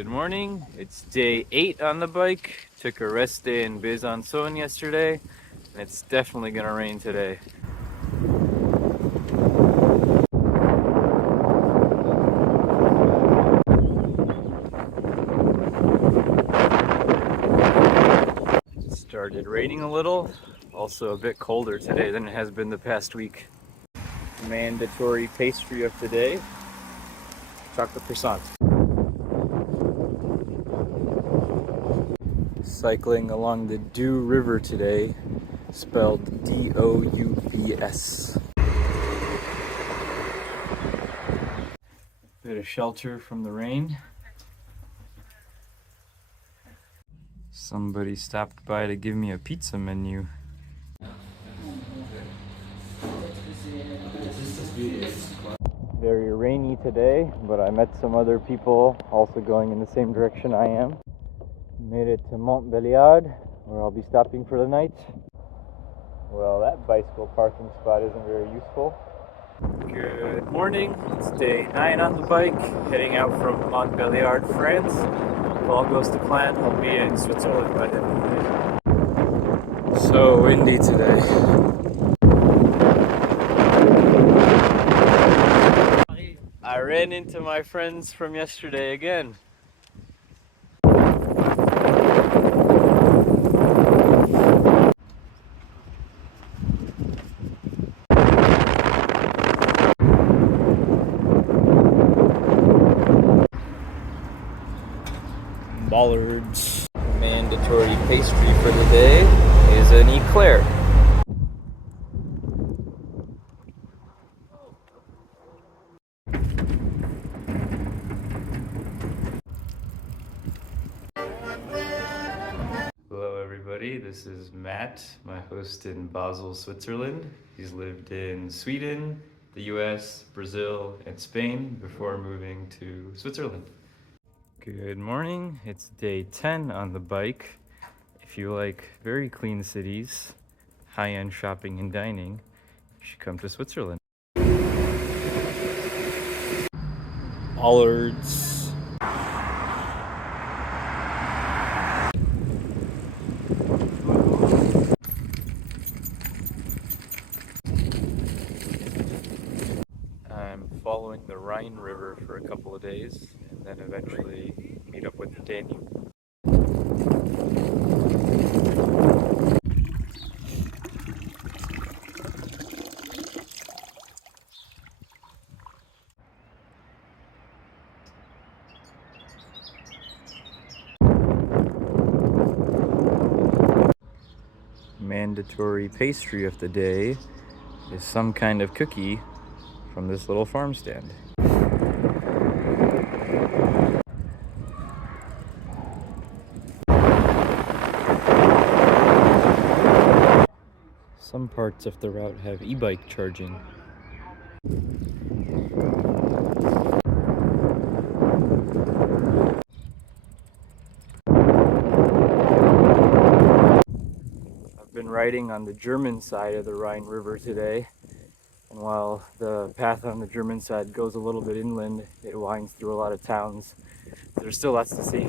Good morning. It's day 8 on the bike. Took a rest day in Besancon yesterday, and it's definitely gonna rain today. It started raining a little, also a bit colder today than it has been the past week. Mandatory pastry of the day, chocolate croissant. Cycling along the Doubs River today, spelled D-O-U-B-S. Bit of shelter from the rain. Somebody stopped by to give me a pizza menu. Very rainy today, but I met some other people also going in the same direction I am. Made it to Montbeliard, where I'll be stopping for the night. Well, that bicycle parking spot isn't very useful. Good morning. It's day 9 on the bike, heading out from Montbeliard, France. If all goes to plan, I'll be in Switzerland by the end of the day. So windy today. I ran into my friends from yesterday again. Bollards. Mandatory pastry for the day is an eclair. Hello everybody, this is Matt, my host in Basel, Switzerland. He's lived in Sweden, the US, Brazil, and Spain before moving to Switzerland. Good morning, it's day 10 on the bike. If you like very clean cities, high-end shopping and dining, you should come to Switzerland. Bollards. I'm following the Rhine River for a couple of days and then eventually meet up with the Danube. Mandatory pastry of the day is some kind of cookie from this little farm stand. Some parts of the route have e-bike charging. I've been riding on the German side of the Rhine River today, and while the path on the German side goes a little bit inland, it winds through a lot of towns. There's still lots to see.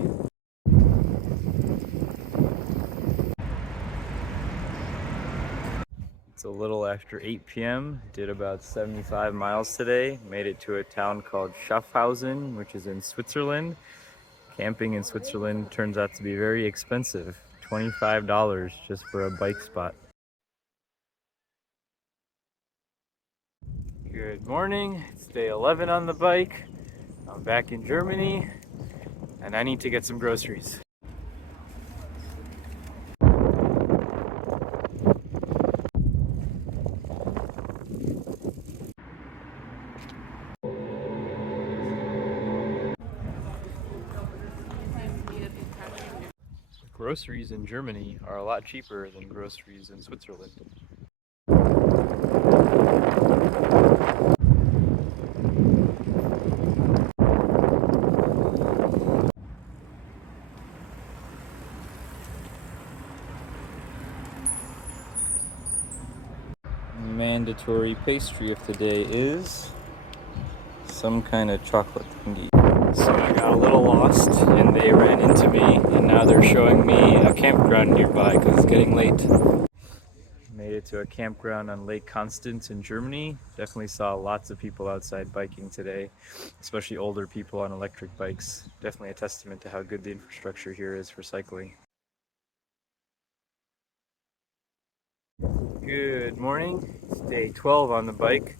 It's a little after 8 p.m. Did about 75 miles today. Made it to a town called Schaffhausen, which is in Switzerland. Camping in Switzerland turns out to be very expensive. $25 just for a bike spot. Good morning. It's day 11 on the bike. I'm back in Germany and I need to get some groceries. Groceries in Germany are a lot cheaper than groceries in Switzerland. Mandatory pastry of the day is some kind of chocolate thingy. So I got a little lost and they ran into me, and now they're showing me a campground nearby because it's getting late. Made it to a campground on Lake Constance in Germany. Definitely saw lots of people outside biking today, especially older people on electric bikes. Definitely a testament to how good the infrastructure here is for cycling. Good morning. It's day 12 on the bike.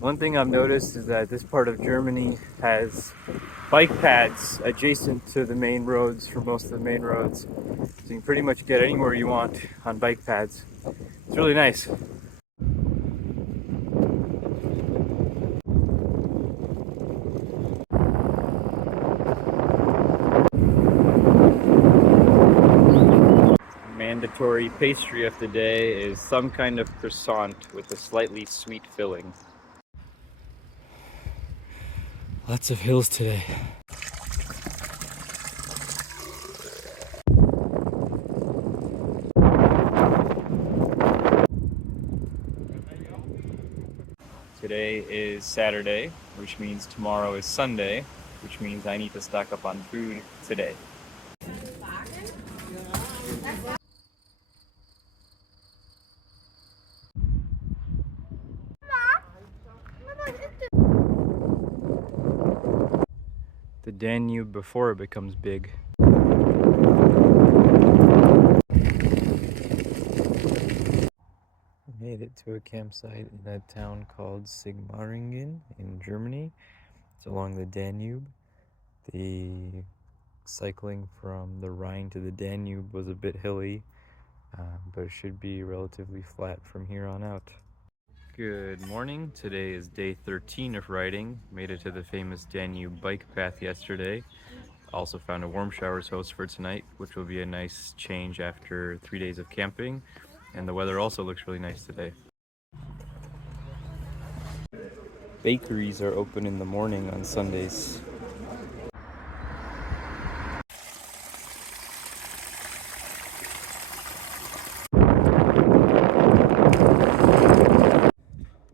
One thing I've noticed is that this part of Germany has bike paths adjacent to the main roads for most of the main roads. So you can pretty much get anywhere you want on bike paths. It's really nice. Mandatory pastry of the day is some kind of croissant with a slightly sweet filling. Lots of hills today. Today is Saturday, which means tomorrow is Sunday, which means I need to stock up on food today. The Danube before it becomes big. Made it to a campsite in a town called Sigmaringen in Germany. It's along the Danube. The cycling from the Rhine to the Danube was a bit hilly, but it should be relatively flat from here on out. Good morning. Today is day 13 of riding. Made it to the famous Danube bike path yesterday. Also found a warm showers host for tonight, which will be a nice change after 3 days of camping. And the weather also looks really nice today. Bakeries are open in the morning on Sundays.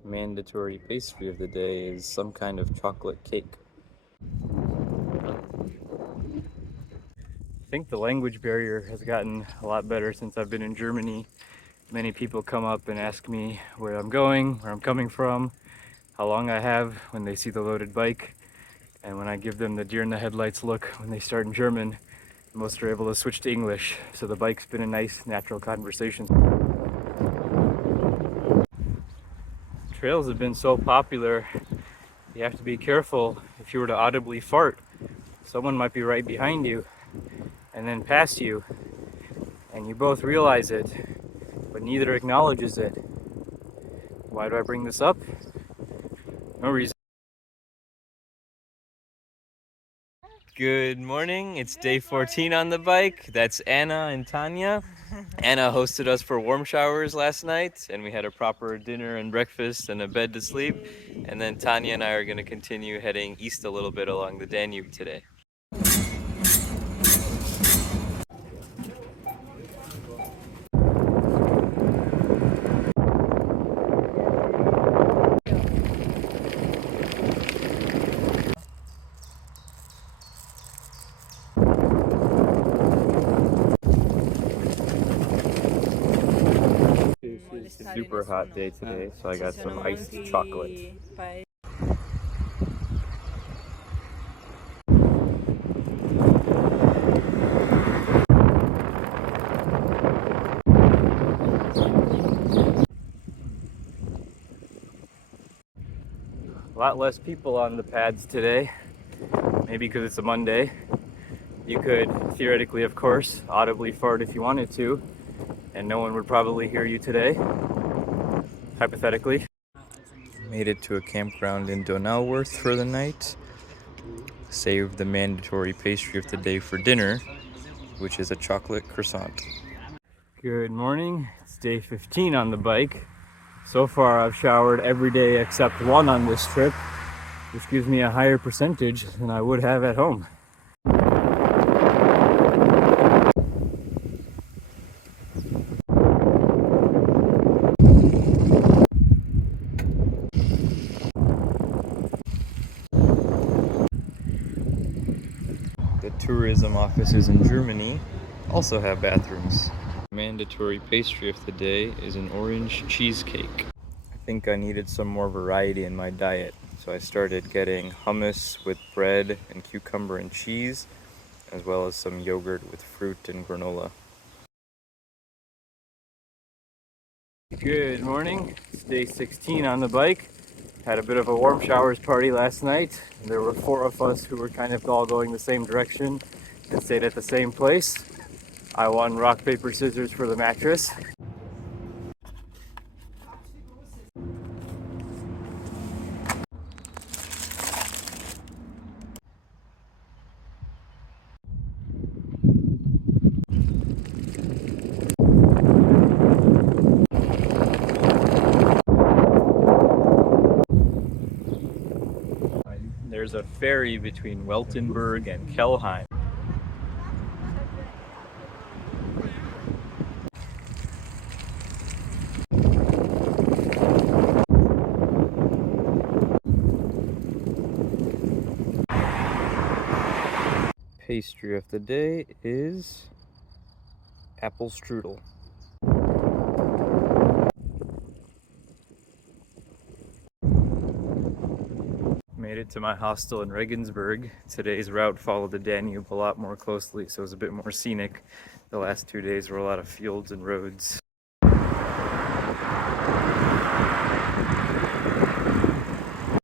Mandatory pastry of the day is some kind of chocolate cake. I think the language barrier has gotten a lot better since I've been in Germany. Many people come up and ask me where I'm going, where I'm coming from, how long I have when they see the loaded bike. And when I give them the deer in the headlights look when they start in German, most are able to switch to English. So the bike's been a nice natural conversation. Trails have been so popular, you have to be careful. If you were to audibly fart, someone might be right behind you and then past you, and you both realize it, but neither acknowledges it. Why do I bring this up? No reason. Good morning, it's day 14 on the bike. That's Anna and Tanya. Anna hosted us for warm showers last night, and we had a proper dinner and breakfast and a bed to sleep. And then Tanya and I are going to continue heading east a little bit along the Danube today. It's a super hot day today, so I got some iced chocolate. A lot less people on the pads today, maybe because it's a Monday. You could theoretically, of course, audibly fart if you wanted to, and no one would probably hear you today, hypothetically. Made it to a campground in Donauworth for the night. Saved the mandatory pastry of the day for dinner, which is a chocolate croissant. Good morning, it's day 15 on the bike. So far I've showered every day except one on this trip, which gives me a higher percentage than I would have at home. tourism offices in Germany also have bathrooms. Mandatory pastry of the day is an orange cheesecake. I think I needed some more variety in my diet, so I started getting hummus with bread and cucumber and cheese, as well as some yogurt with fruit and granola. Good morning. It's day 16 on the bike. Had a bit of a warm showers party last night. There were 4 of us who were kind of all going the same direction and stayed at the same place. I won rock, paper, scissors for the mattress. There's a ferry between Weltenburg and Kelheim. Pastry of the day is apple strudel. Made it to my hostel in Regensburg. Today's route followed the Danube a lot more closely, so it was a bit more scenic. The last 2 days were a lot of fields and roads.